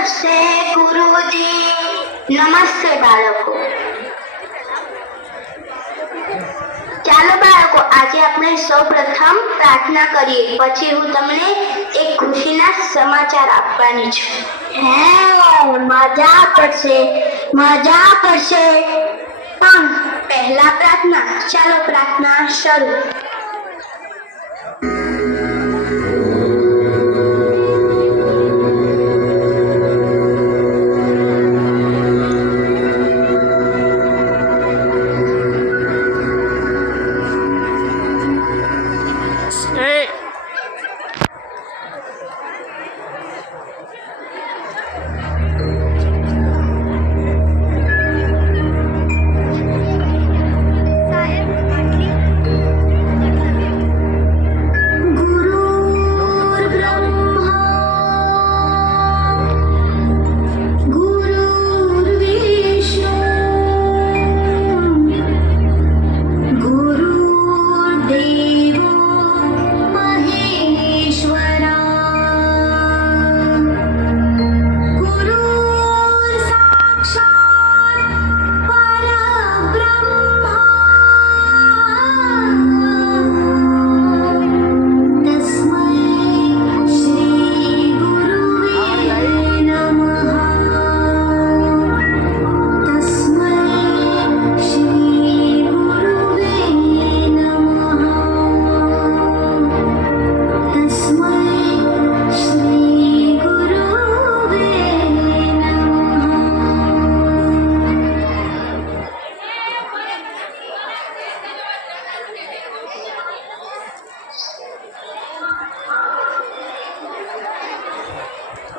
નમસ્તે ગુરુજી. નમસ્તે બાળકો. ચાલો બાળકો, આજે આપણે સૌપ્રથમ પ્રાર્થના કરીએ, પછી હું તમને એક ખુશીના સમાચાર આપવાની છું. મજા પડશે. પણ પહેલા પ્રાર્થના. ચાલો પ્રાર્થના શરૂ.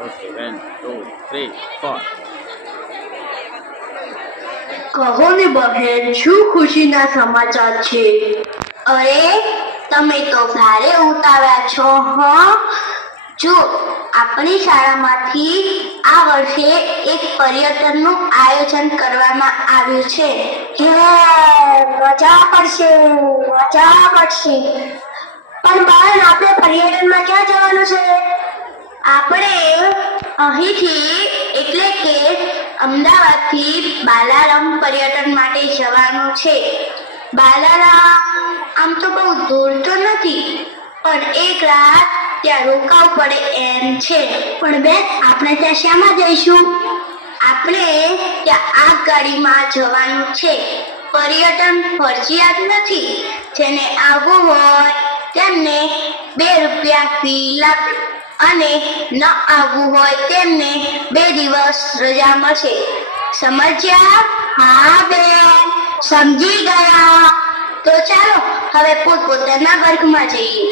Okay, 1, 2, 3, 4. કહો ને બહેન, શું ખુશીના સમાચાર છે? અરે, તમે તો ભારે ઉતાવ્યા છો. જો આપણી શાળામાંથી આ વર્ષે એક પર્યટનનું આયોજન કરવામાં આવ્યું છે. મજા પડશે. પણ બહેન, આપણે પર્યટનમાં ક્યાં જવાનું છે? આપણે અહીંથી એટલે કે અમદાવાદથી બાલારામ પર્યટન માટે જવાનું છે. બાલારામ આમ તો બહુ દૂર તો નથી, પણ એક રાત ત્યાં રોકાવું પડે એમ છે. પણ બેન, આપણે ત્યાં શામાં જઈશું? આપણે ત્યાં આગગાડીમાં જવાનું છે. પર્યટન ફરજિયાત નથી. જેને આવવું હોય તેમને 2 રૂપિયા ફી લાગે અને ન આવવું હોય તેમને 2 દિવસ રજા મળશે. સમજ્યા? હા બેન, સમજી ગયા. તો ચાલો હવે પોતપોતાના વર્ગમાં જઈએ.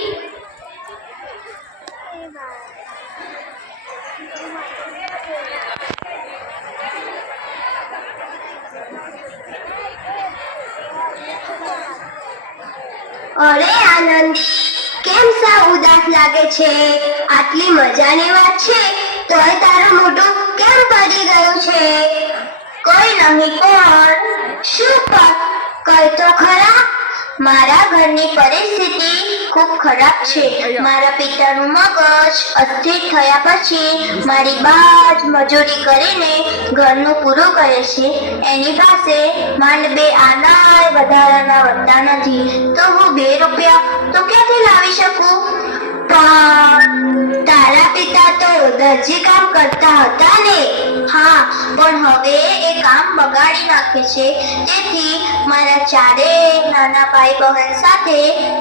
અરે આનંદ, કેમ સા ઉદાસ લાગે છે? આટલી મજાની વાત છે તોય તારું મોઢું કેમ પડી ગયું છે? કોઈ નહીં, પણ શું કઈ તો ખરા. મારા ઘરની પરિસ્થિતિ ખૂબ ખરાબ છે. મારા પિતાનું મગજ અસ્થિર થયા પછી મારી બા જ મજૂરી કરીને ઘરનું પૂરું કરે છે. એની પાસે માંડ 2 આનાય વધારાના વધતા નથી, તો હું 2 રૂપિયા તો ક્યાંથી લાવી શકું? પણ તારા પિતા તો દરજી કામ કરતા હતા ને? હા, પણ હવે એ કામ બગાડી નાખે છે. તેથી મારા 4 નાના ભાઈ બહેન સાથે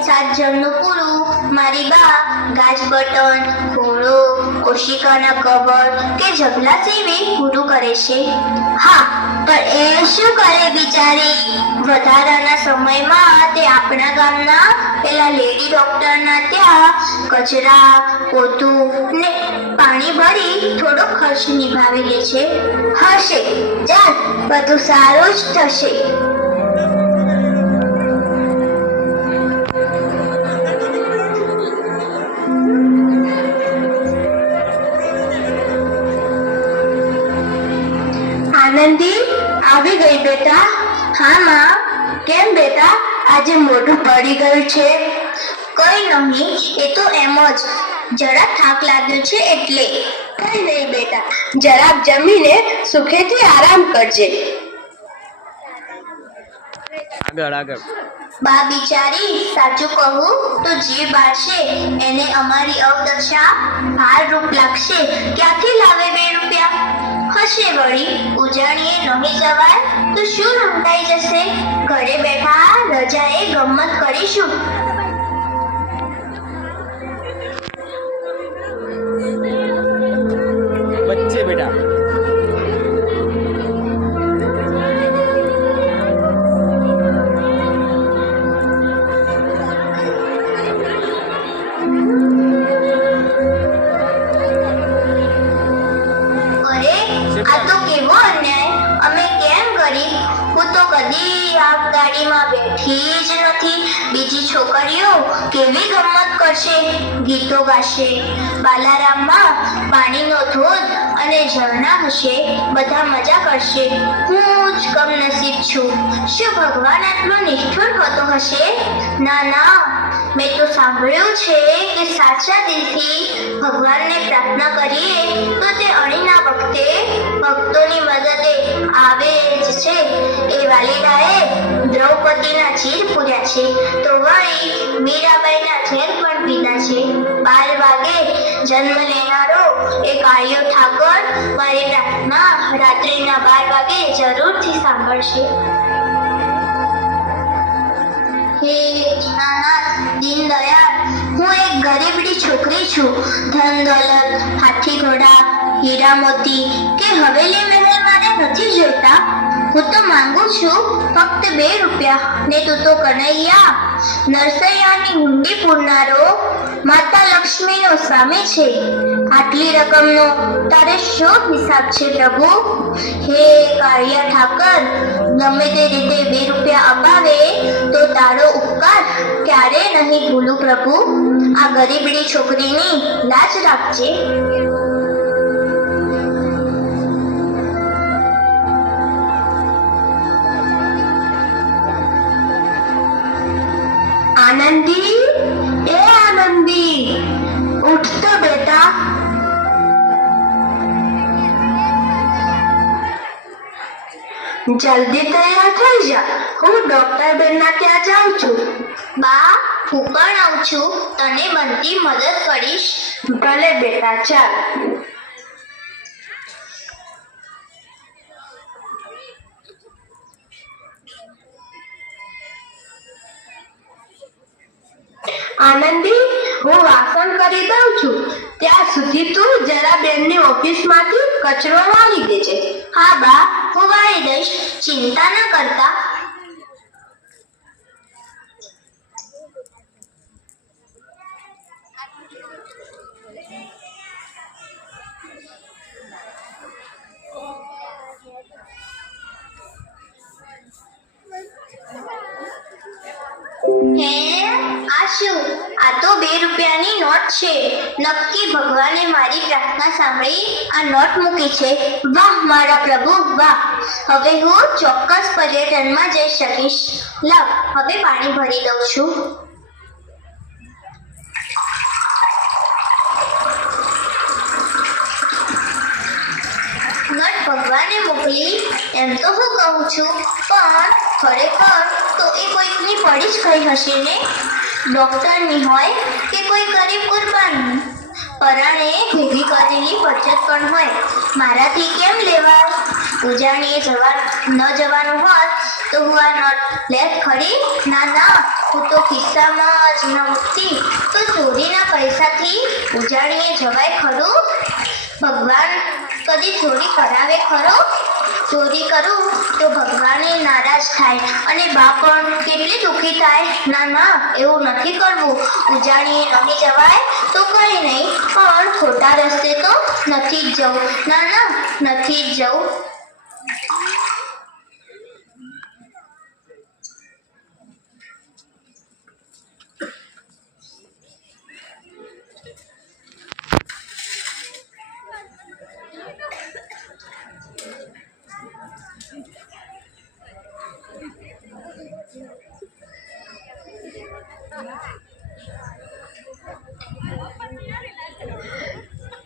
7 જણનું પૂરું મારી બા ગાજ બટન, ઘોડો, કોશિકાના કવર કે ઝબલા સીવી પૂરું કરે છે. હા, પણ એ શું કરે બિચારી? વધારાના સમયમાં તે આપણા ગામના પેલા લેડી ડોક્ટરના ત્યાં કચરા, પોતું ને પાણી ભરી થોડો ખર્ચ નિભાવી લે છે. હશે, ચાલ, બધું સારું જ થશે. આનંદી, આવી ગઈ બેટા? હા માં. કેમ બેટા, આજે મોઢું પડી ગયું છે? કઈ નહીં, એ તો એમ જ, જરા થાક લાગ્યો છે એટલે. કઈ નહીં બેટા, જરાક જમીને સુખેથી આરામ કરજે. આગળ આગળ. બા બિચારી, સાચું કહું તો જે બાળશે એને અમારી અવદશા ભારરૂપ લાગશે. ક્યાંથી લાવે 2 રૂપિયા? હશે વળી, ઉજાણીએ નહીં જવાય તો શું લૂંટાઈ જશે? ઘરે બેઠા રજાએ ગમત કરીશું. વચ્ચે બેટા. આ તો કેવો અન્યાય! અમે કેમ કરી? હું તો કદી આ ગાડીમાં બેઠી જ નથી. બીજી છોકરીઓ કેવી ગમત કરશે, ગીતો ગાશે. બાલારામમાં પાણીનો ધોધ અને ઝરણા હશે, બધા મજા કરશે. હું જ કમનસીબ છું. શું ભગવાન આટલો નિષ્ઠુર હોતો હશે? ના ના, મેં તો સાંભળ્યું છે કે સાચા દિલથી ભગવાનને પ્રાર્થના કરીએ તો તે અણીના વખતે ભક્તોની મદદે આવે જ છે. એ વાલિદાએ દ્રૌપદીના ચીર પૂર્યા છે તો વળી મીરાબાઈના ઝેર પણ પીધા છે. 12 વાગે જન્મ લેનારો એ કાળિયો ઠાકોર મારી પ્રાર્થના રાત્રિના 12 વાગે જરૂરથી સાંભળશે. હે નાના દીનદયાળ, હું એક ગરીબડી છોકરી છું. ધન દોલત, હાથી ઘોડા, હીરા મોતી કે હવેલી મહેલ મારે નથી જોઈતા. હું તો માંગુ છું ફક્ત 2 રૂપિયા. ને તું તો કનૈયા નરસૈયાની હુંડી પૂરનારો માતા લક્ષ્મીનો સ્વામી છે. આટલી રકમનો તારે શું હિસાબ છે પ્રભુ? હે કાળિયા ઠાકર, ગમે તે રીતે 2 રૂપિયા અપાવે તો તારો ઉપકાર ક્યારે નહીં ભૂલું પ્રભુ. આ ગરીબડી છોકરીની લાજ રાખજે. આનંદી, એ આનંદી, ઉઠ તો બેટા. જલ્દી તૈયાર થઈ જા, હું ડોક્ટર બેનના ત્યાં જાઉં છું. બા, હું પણ આવું છું, તને બનતી મદદ કરીશ. ભલે બેટા, ચાલ. આનંદી, હું વાસણ કરી દઉં છું. ત્યાં સુધી તું જરા બેનની ઓફિસમાંથી કચરો વાળી દેજે. હા બા, હું વાળી દઈશ, ચિંતા ન કરતા. હે, આ શું? આ તો 2 રૂપિયાની નોટ છે. નક્કી ભગવાને મારી પ્રાર્થના સાંભળી આ નોટ મૂકી છે. વાહ મારા પ્રભુ, વાહ! હવે હું ચોક્કસ પર્યટનમાં જઈ શકીશ. લાવ, હવે પાણી ભરી દઉં છું. નોટ ભગવાને મોકલી એમ તો હું કહું છું, પણ ખરેખર તો એ કોઈકની પડી જ ગઈ હશે ને. ડોક્ટરની હોય કે કોઈ ગરીબ કુરબાની, પરાણે ભેગી કરેલી બચત પણ હોય. મારાથી કેમ લેવાય? ઉજાણીએ ન જવાનું હોત તો હું આ નોટ લેત ખરી? ના ના, હું તો ખિસ્સામાં જ ન મૂકતી તો ચોરીના પૈસાથી ઉજાણીએ જવાય ખરું? ભગવાન કદી ચોરી કરાવે ખરો? ચોરી કરું તો ભગવાને નારાજ થાય અને બા પણ કેટલી દુઃખી થાય. ના ના, એવું નથી કરવું. ઉજાણીએ નહીં જવાય તો કંઈ નહીં, પણ ખોટા રસ્તે તો નથી જ જવું. ના ના, નથી જ જવું.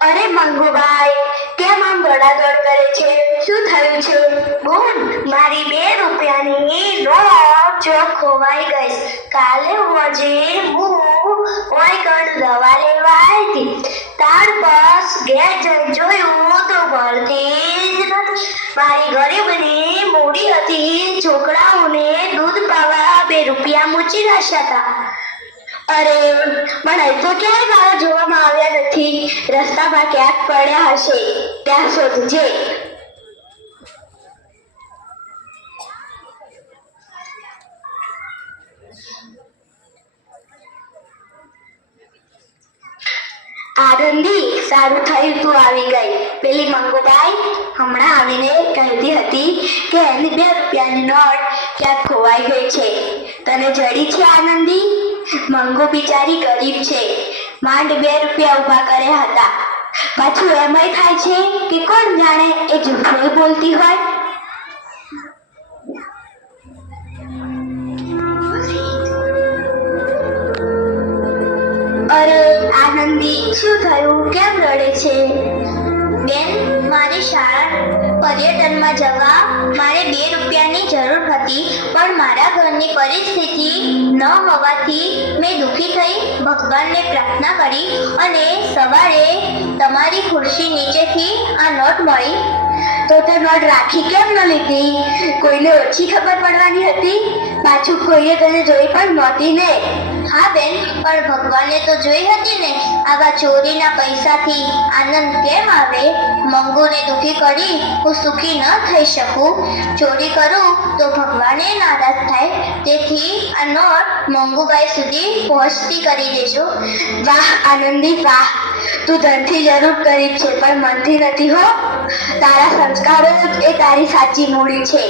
અરે મંગુભાઈ, કેમ આમ દોડાદોડ કરે છે? શું થયું છે? બોલ. મારી 2 રૂપિયાની નોટ જો ખોવાઈ ગઈ. કાલે હોજે હું ઓય દવા લેવા આવી હતી. ત્યાર બસ ઘેર જઈ જોયું તો મળતી જ નથી. મારી ગરીબની મૂડી હતી. છોકરાઓને દૂધ પાવા 2 રૂપિયા મૂકી રાખ્યા હતા. અરે મને તો ક્યાંય મારા જોવામાં આવ્યા નથી. રસ્તામાં ક્યાંક પડ્યા હશે, ત્યાં શોધજે. આનંદી, સારું થયું તું આવી ગઈ. પેલી મંગુબાઈ હમણાં આવીને કહેતી હતી કે એની 2 રૂપિયાની નોટ ક્યાંક ખોવાઈ ગઈ છે. તને જડી છે આનંદી? મંગુ બિચારી ગરીબ છે. માંડ 2 રૂપિયા ઊભા કર્યા હતા. પાછું એમય થાય છે કે કોણ જાણે એ જૂઠું બોલતી હોય. અરે આનંદી, શું થયું? કેમ રડે છે? બેન, મારી શાળા પર્યટનમાં જવા મારે 2 રૂપિયાની જરૂર હતી, પણ મારા ઘરની પરિસ્થિતિ ન હોવાથી મેં દુઃખી થઈ ભગવાનને પ્રાર્થના કરી અને સવારે તમારી ખુરશી નીચેથી આ નોટ મળી. તો તે નોટ રાખી કેમ ન લીધી? કોઈને ઓછી ખબર પડવાની હતી? પાછું કોઈએ તને જોઈ પણ નહોતી ને? હા બેન, પણ ભગવાને તો જોઈ હતી ને. આવા ચોરીના પૈસાથી આનંદ કેમ આવે? મંગુને દુઃખી કરી હું સુખી ન થઈ શકું. ચોરી કરું તો ભગવાને નારાજ થાય. તેથી આ નોટ મંગુબાઈ સુધી પહોંચતી કરી દેજો. વાહ આનંદી, વાહ. તું ધનથી જરૂર ગરીબ છે, પણ મનથી નથી હો. તારા સંસ્કારો એ તારી સાચી મૂડી છે.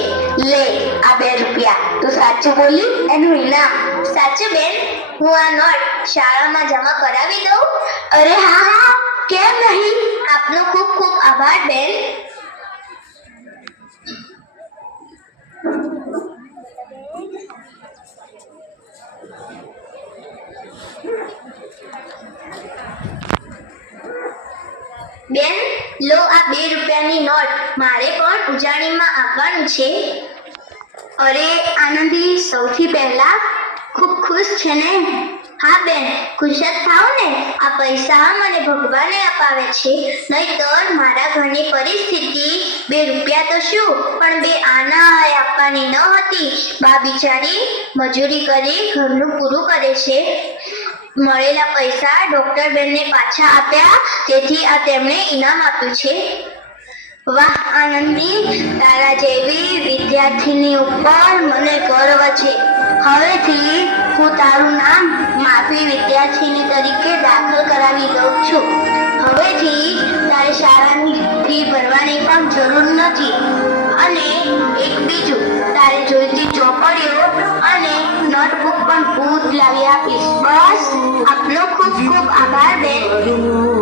લે આ 2 રૂપિયા. તું સાચું બોલી, એનું ઇનામ. સાચું બેન, હું આ નોટ શાળામાં જમા કરાવી દઉં? અરે હા હા, કેમ નહીં? આપનો ખૂબ ખૂબ આભાર બેન. બેન, લો આ 2 રૂપિયાની નોટ. મારે પણ ઉજાણીમાં આપવાનું છે. અરે આનંદી, સૌથી પહેલા ખૂબ ખુશ છે ને? હા બેન, ખુશ જ થાવ ને. આ પૈસા મને ભગવાને અપાવે છે. નહીંતર મારા ઘરની પરિસ્થિતિ 2 રૂપિયા તો શું, પણ 2 આના આપવાની ન હતી. બા બિચારી મજૂરી કરી ઘરનું પૂરું કરે છે. મળેલા પૈસા ડોક્ટર બેનને પાછા આપ્યા, તેથી આ તેમણે ઇનામ આપ્યું છે. વાહ આનંદી, તારા જેવી વિદ્યાર્થીની ઉપર મને ગર્વ છે. હવેથી હું તારું નામ માફી વિદ્યાર્થીની તરીકે દાખલ કરાવી દઉં છું. હવેથી તારે શાળાની ફી ભરવાની પણ જરૂર નથી. અને એક બીજું, તારે જોઈતી ચોપડીઓ અને નોટબુક પણ હું જ લાવી આપીશ. બસ, આપનો ખૂબ ખૂબ આભાર બેન.